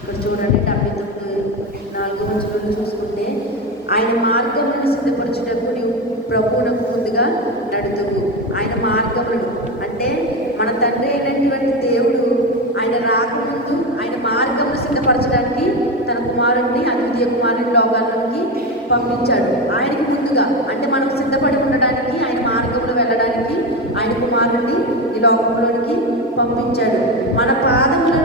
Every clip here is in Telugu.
ఇక్కడ చూడండి డెబ్బై తొమ్మిది నాలుగు రోజులను చూసుకుంటే ఆయన మార్గములను సిద్ధపరచుటకు నీవు ప్రభువునకు ముందుగా నడుతువు ఆయన మార్గములను. అంటే మన తండ్రి అయినటువంటి దేవుడు ఆయన రాకముందు ఆయన మార్గమును సిద్ధపరచడానికి తన కుమారుడిని అద్వితీయ కుమారుని లోకాలకి పంపించాడు. ఆయనకి ముందుగా అంటే మనం సిద్ధపడి ఉండడానికి ఆయన మార్గంలో వెళ్ళడానికి ఆయన కుమారుడిని ఈ లోకంలోనికి పంపించాడు. మన పాదములు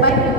might be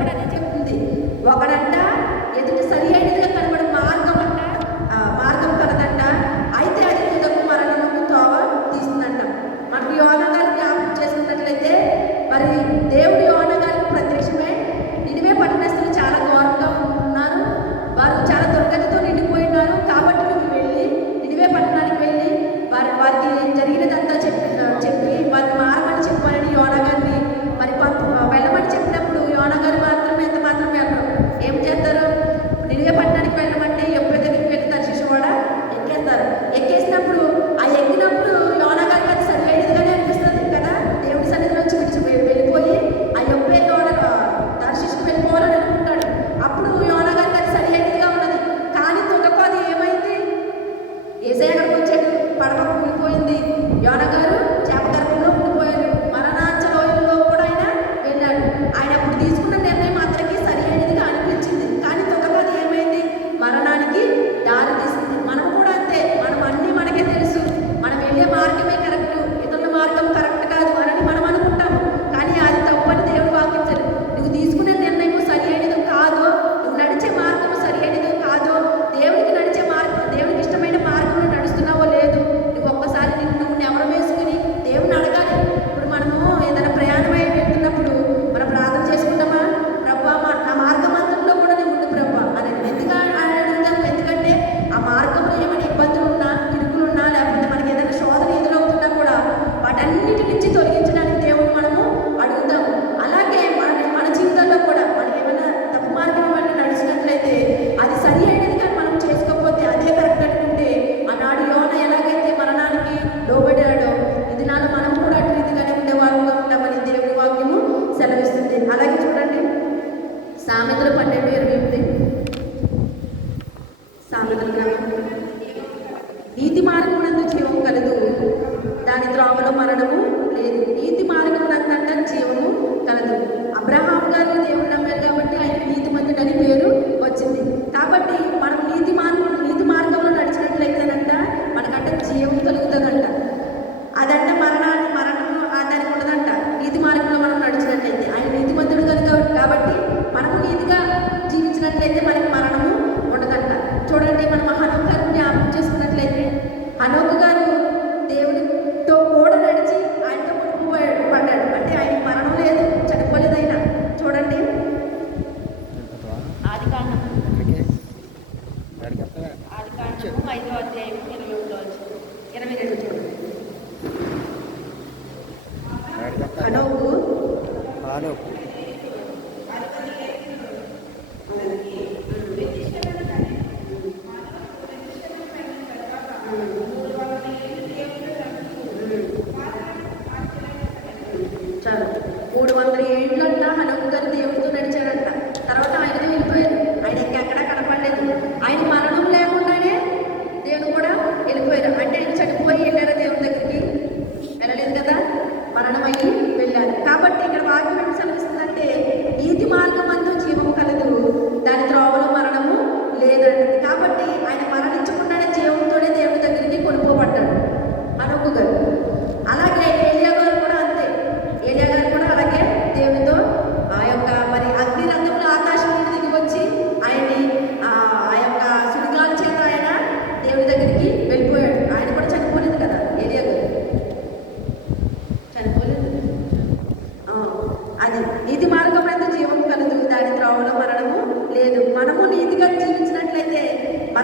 உற்றார் கூடுவான்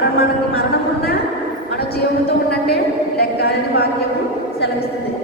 మరి మనకి మరణం ఉన్నా మన జీవంతో ఉన్నట్టే లెక్క అనే వాక్యము సెలవిస్తుంది.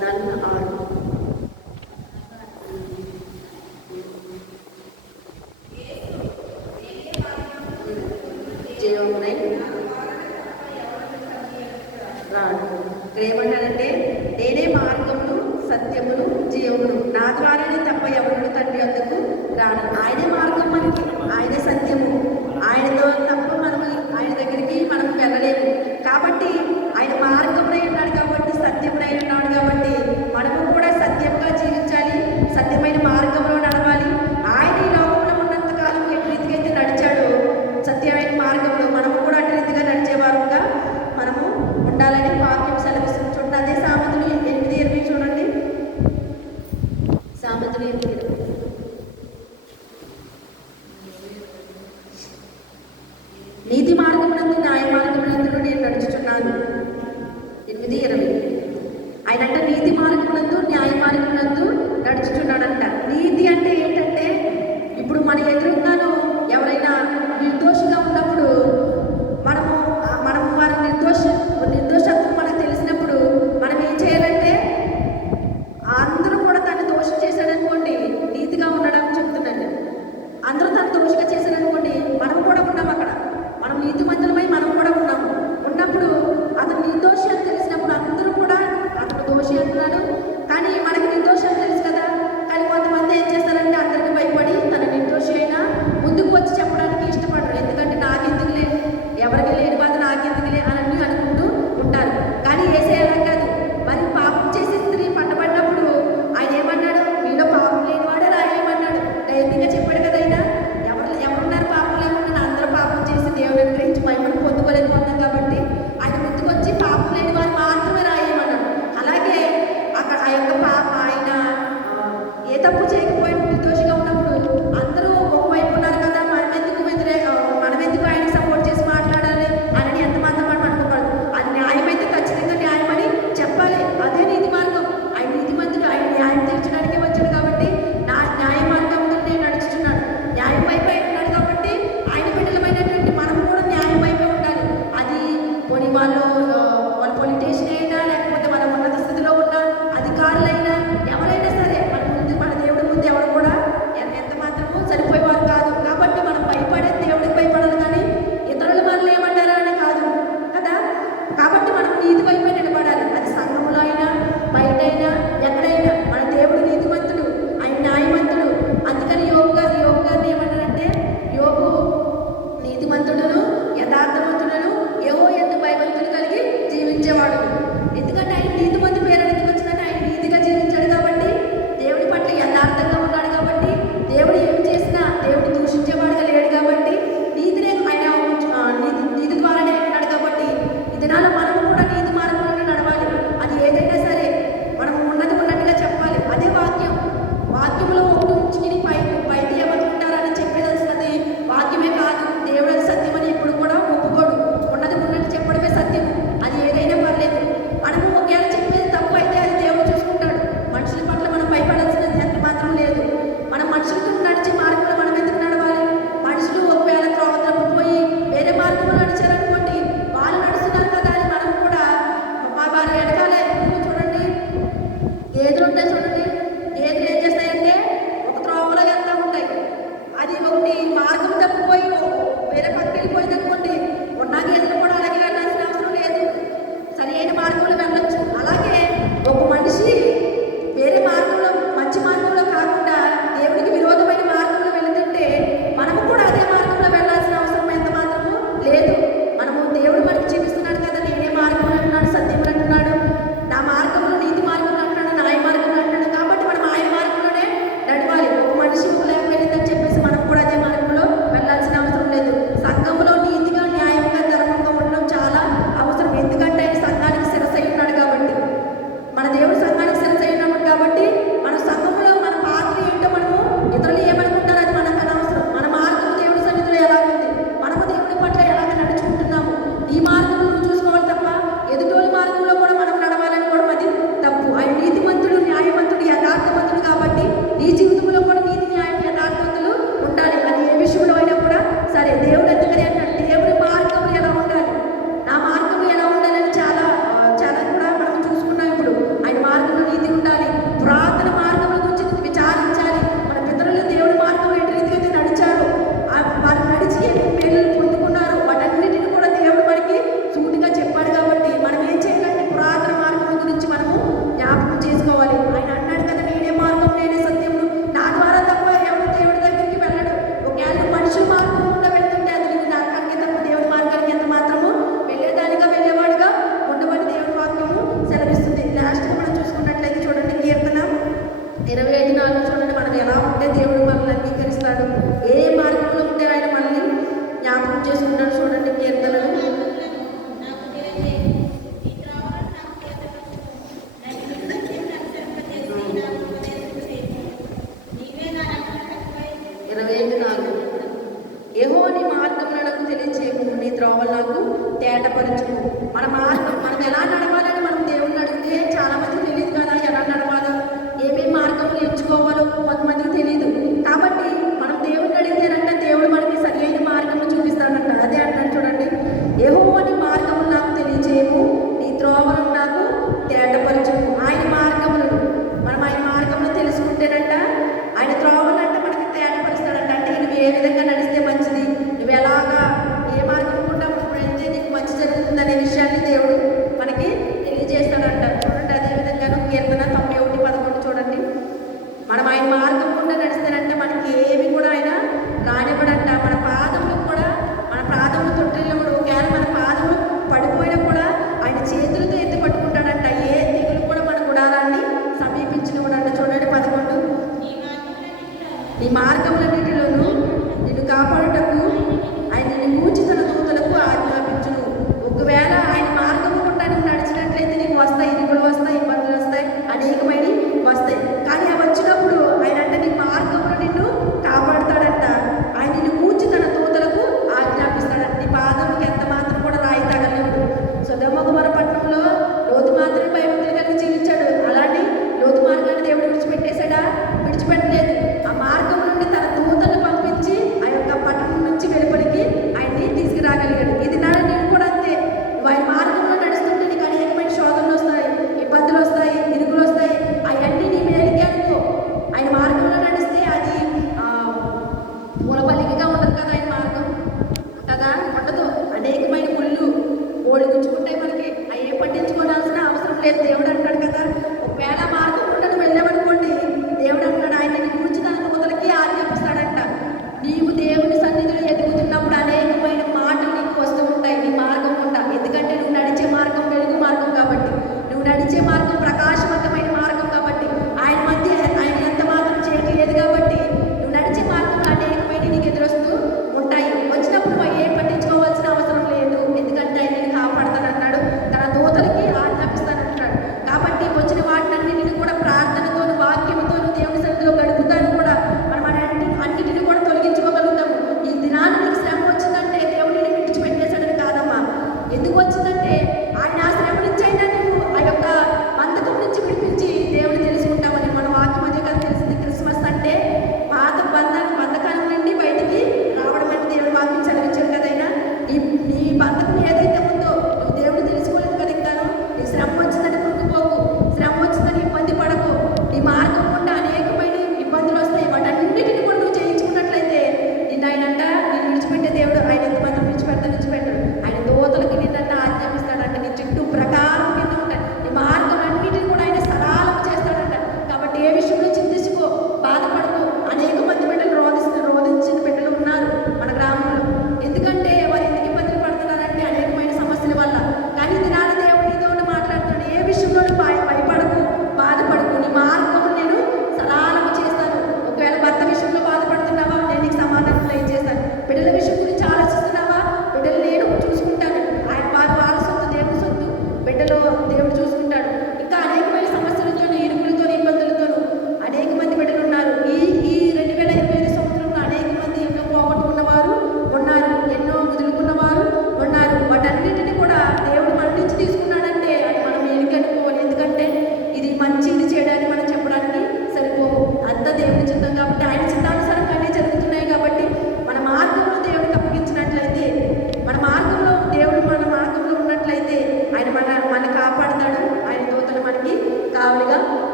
none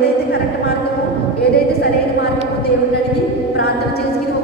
ఏదైతే కరెక్ట్ మార్గమో ఏదైతే సరైన మార్గమో దేవుడు అడిగి ప్రార్థన చేసుకుని